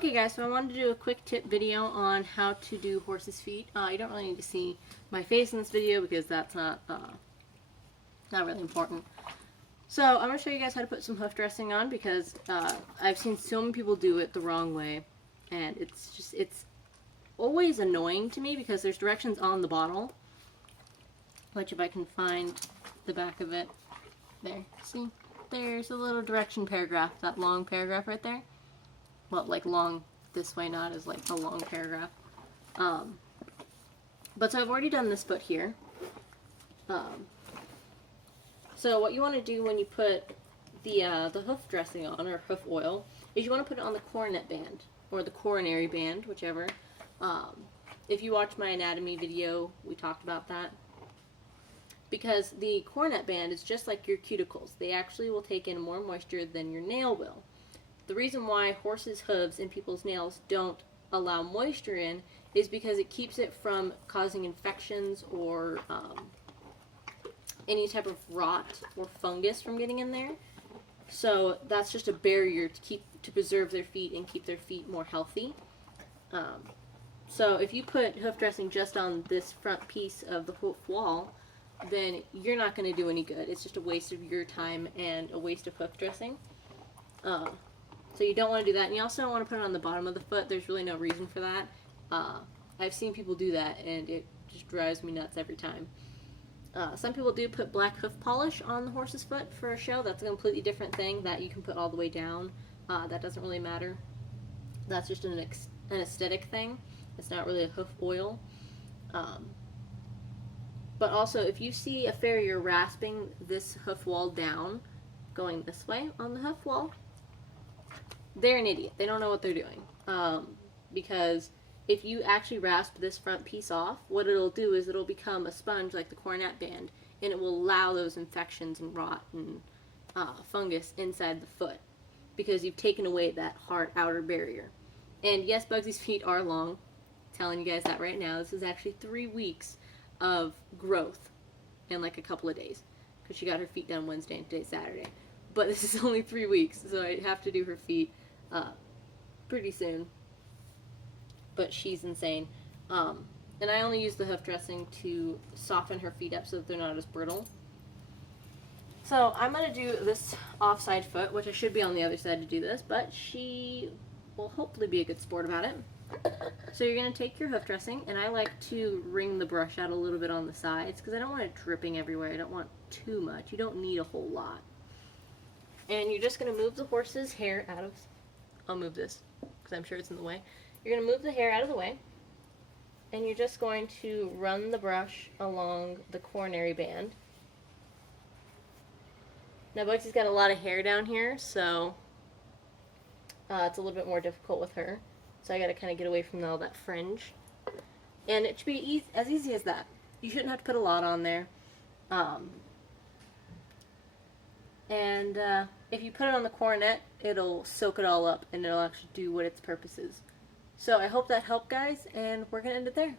Okay guys, so I wanted to do a quick tip video on how to do horses' feet. You don't really need to see my face in this video because that's not really important. So I'm going to show you guys how to put some hoof dressing on because I've seen so many people do it the wrong way, and it's always annoying to me because there's directions on the bottle, which if I can find the back of it, there, see? There's a little direction paragraph, that long paragraph right there. Well, like long this way, not as like a long paragraph. But so I've already done this foot here. So what you want to do when you put the hoof dressing on, or hoof oil, is you want to put it on the coronet band, or the coronary band, whichever. If you watch my anatomy video, we talked about that. Because the coronet band is just like your cuticles. They actually will take in more moisture than your nail will. The reason why horses' hooves and people's nails don't allow moisture in is because it keeps it from causing infections or any type of rot or fungus from getting in there. So that's just a barrier to preserve their feet and keep their feet more healthy. So if you put hoof dressing just on this front piece of the hoof wall, then you're not going to do any good. It's just a waste of your time and a waste of hoof dressing. So you don't want to do that, and you also don't want to put it on the bottom of the foot. There's really no reason for that. I've seen people do that, and it just drives me nuts every time. Some people do put black hoof polish on the horse's foot for a show. That's a completely different thing that you can put all the way down. That doesn't really matter. That's just an aesthetic thing. It's not really a hoof oil. But also, if you see a farrier rasping this hoof wall down, going this way on the hoof wall, they're an idiot. They don't know what they're doing. Because if you actually rasp this front piece off, what it'll do is it'll become a sponge like the coronet band, and it will allow those infections and rot and fungus inside the foot because you've taken away that hard outer barrier. And yes, Bugsy's feet are long. I'm telling you guys that right now. This is actually 3 weeks of growth in like a couple of days because she got her feet done Wednesday and today's Saturday. But this is only 3 weeks, so I have to do her feet pretty soon. But she's insane. And I only use the hoof dressing to soften her feet up so that they're not as brittle. So I'm going to do this offside foot, which I should be on the other side to do this, but she will hopefully be a good sport about it. So you're going to take your hoof dressing, and I like to wring the brush out a little bit on the sides because I don't want it dripping everywhere. I don't want too much. You don't need a whole lot. And you're just going to move the horse's hair out of... I'll move this because I'm sure it's in the way. You're going to move the hair out of the way, and you're just going to run the brush along the coronary band. Now Bugsy's got a lot of hair down here, so it's a little bit more difficult with her. So I got to kind of get away from all that fringe. And it should be as easy as that. You shouldn't have to put a lot on there. If you put it on the coronet, it'll soak it all up and it'll actually do what its purpose is. So I hope that helped, guys, and we're going to end it there.